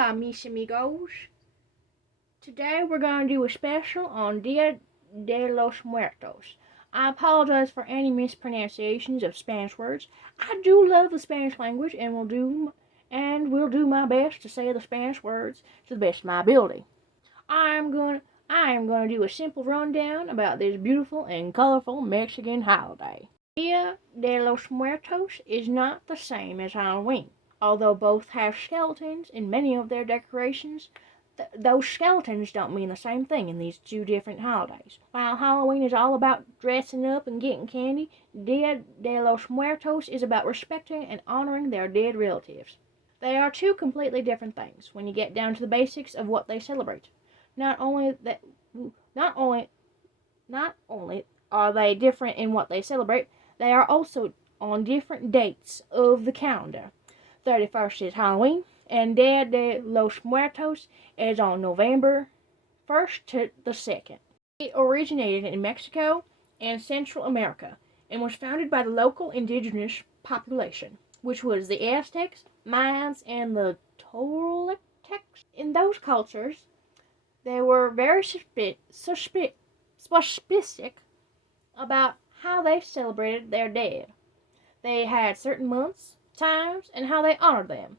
Hola, mis amigos. Today we're going to do a special on Dia de los Muertos. I apologize for any mispronunciations of Spanish words. I do love the Spanish language and will do my best to say the Spanish words to the best of my ability. I am going to do a simple rundown about this beautiful and colorful Mexican holiday. Dia de los Muertos is not the same as Halloween. Although both have skeletons in many of their decorations, those skeletons don't mean the same thing in these two different holidays. While Halloween is all about dressing up and getting candy, Dia de los Muertos is about respecting and honoring their dead relatives. They are two completely different things when you get down to the basics of what they celebrate. Not only are they different in what they celebrate, they are also on different dates of the calendar. 31st is Halloween, and Dia de los Muertos is on November 1st to the 2nd. It originated in Mexico and Central America and was founded by the local indigenous population, which was the Aztecs, Mayans, and the Toltecs. In those cultures, they were very specific about how they celebrated their dead. They had certain months, times, and how they honored them.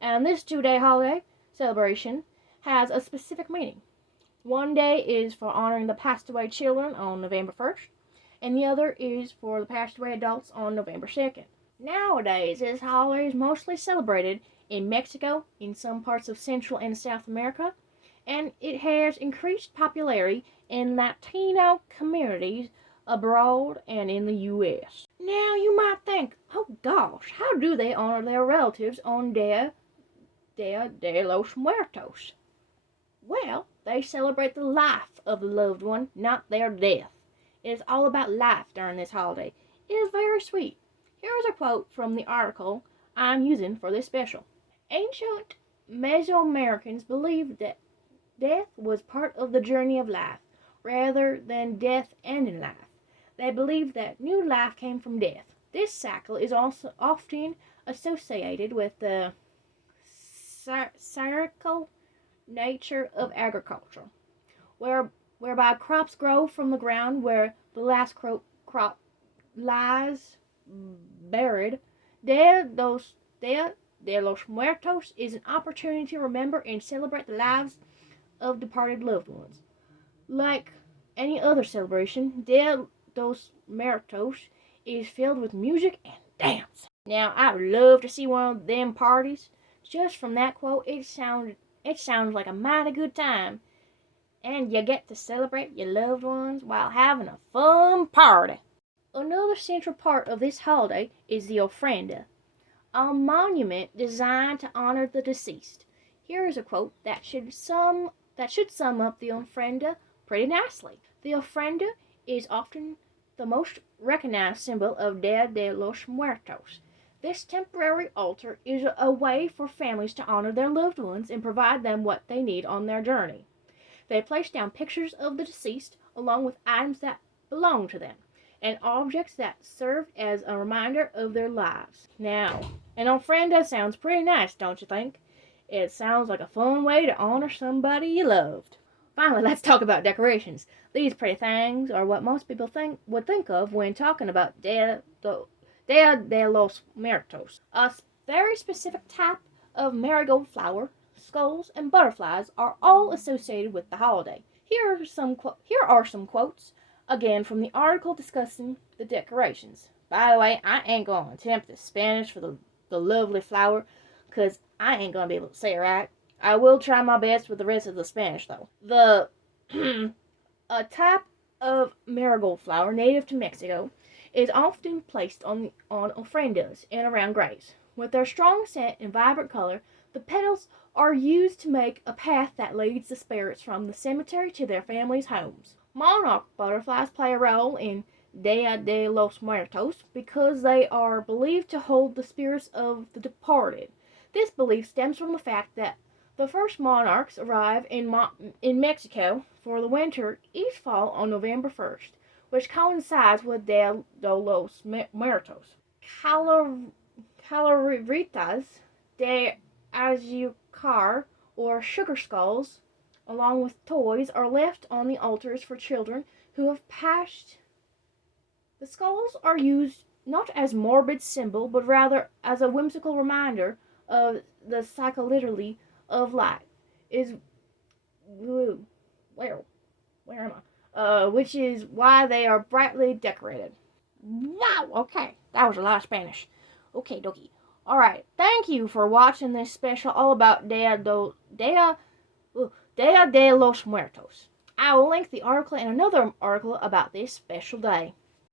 And this 2-day holiday celebration has a specific meaning. One day is for honoring the passed away children on November 1st, and the other is for the passed away adults on November 2nd. Nowadays, this holiday is mostly celebrated in Mexico, in some parts of Central and South America, and it has increased popularity in Latino communities abroad and in the U.S. Now you might think, oh gosh, how do they honor their relatives on Dia de los Muertos? Well, they celebrate the life of the loved one, not their death. It is all about life during this holiday. It is very sweet. Here is a quote from the article I'm using for this special. Ancient Mesoamericans believed that death was part of the journey of life, rather than death ending life. They believed that new life came from death. This cycle is also often associated with the cyclical nature of agriculture, whereby crops grow from the ground where the last crop lies buried. Dia de los Muertos is an opportunity to remember and celebrate the lives of departed loved ones. Like any other celebration, Dia de los Muertos is filled with music and dance. Now, I would love to see one of them parties. Just from that quote, it sounds like a mighty good time. And you get to celebrate your loved ones while having a fun party. Another central part of this holiday is the ofrenda, a monument designed to honor the deceased. Here is a quote that should sum up the ofrenda pretty nicely. The ofrenda is often the most recognized symbol of Dia de los Muertos. This temporary altar is a way for families to honor their loved ones and provide them what they need on their journey. They place down pictures of the deceased along with items that belong to them and objects that serve as a reminder of their lives. Now, an ofrenda sounds pretty nice, don't you think? It sounds like a fun way to honor somebody you loved. Finally, let's talk about decorations. These pretty things are what most people would think of when talking about Dia de los Muertos. A very specific type of marigold flower, skulls, and butterflies are all associated with the holiday. Here are some quotes, again from the article discussing the decorations. By the way, I ain't going to attempt the Spanish for the lovely flower, because I ain't going to be able to say it right. I will try my best with the rest of the Spanish, though. A type of marigold flower native to Mexico is often placed on ofrendas and around graves. With their strong scent and vibrant color, the petals are used to make a path that leads the spirits from the cemetery to their families' homes. Monarch butterflies play a role in Dia de los Muertos because they are believed to hold the spirits of the departed. This belief stems from the fact that the first monarchs arrive in Mexico for the winter each fall on November 1st, which coincides with Dia de los Muertos. Caloritas de Azucar or sugar skulls, along with toys, are left on the altars for children who have passed. The skulls are used not as morbid symbol, but rather as a whimsical reminder of the cyclicality of life. Is where am I? Which is why they are brightly decorated. Wow. Okay, that was a lot of Spanish. Okay, dokie. All right. Thank you for watching this special all about Dia de los Muertos. I will link the article and another article about this special day.